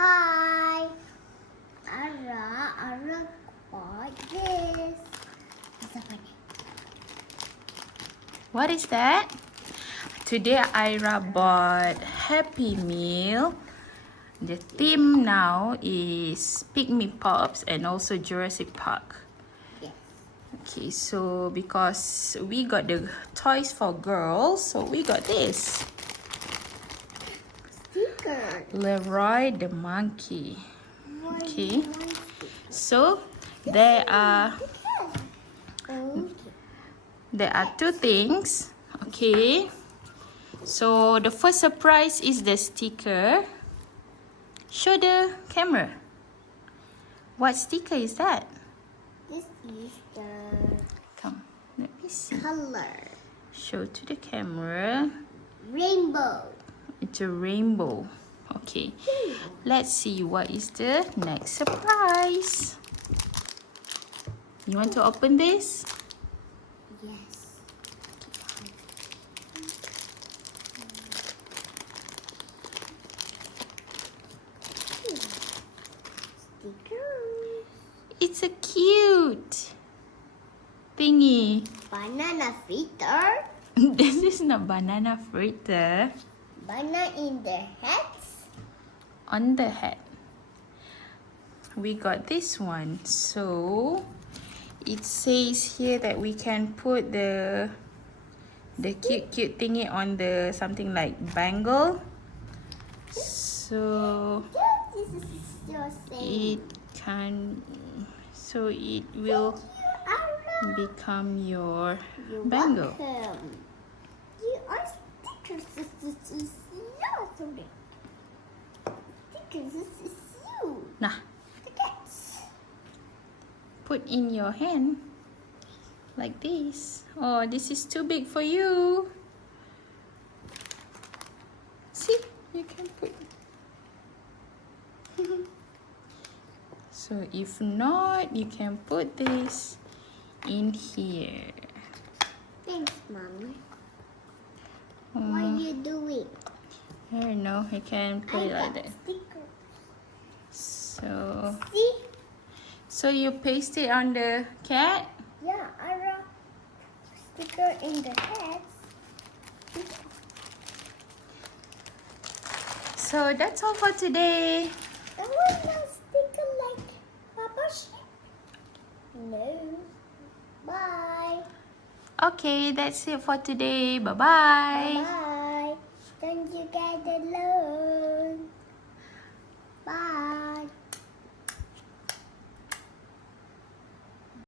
Hi, Ayra bought this. It's so funny. What is that? Today Ayra bought Happy Meal. The theme now is Pikmi Pops and also Jurassic Park. Yes. Okay, so because we got the toys for girls, so we got this. Sticker. Leroy the monkey. Why Okay. do you want sticker? So there are Okay. two things. Okay. So the first surprise is the sticker. Show the camera. What sticker is that? This is the Come, let me see. color. Show to the camera. Rainbow. It's a rainbow. Okay. Let's see what is the next surprise. You want to open this? Yes. Stickers. It's a cute thingy. Banana fritter. This is not banana fritter. Banana in the hats. On the head. We got this one. So it says here that we can put the cute thingy on the something like bangle. So This is your it same. can, so it will Ayra. become your You're bangle. welcome. You are stickers. This is you. Stickers. This is you. Nah, Look at. put in your hand like this. Oh, this is too big for you. See, you can put. So if not, you can put this in here. Thanks, Mama. What are you doing? I don't know, you can put it like got that. stickers. So, See? so you paste it on the cat. Yeah, I wrote sticker in the hats. So that's all for today. That was not sticker like Papa Sheep. No. Bye. Okay, that's it for today. Bye-bye. Bye. Don't you get the love?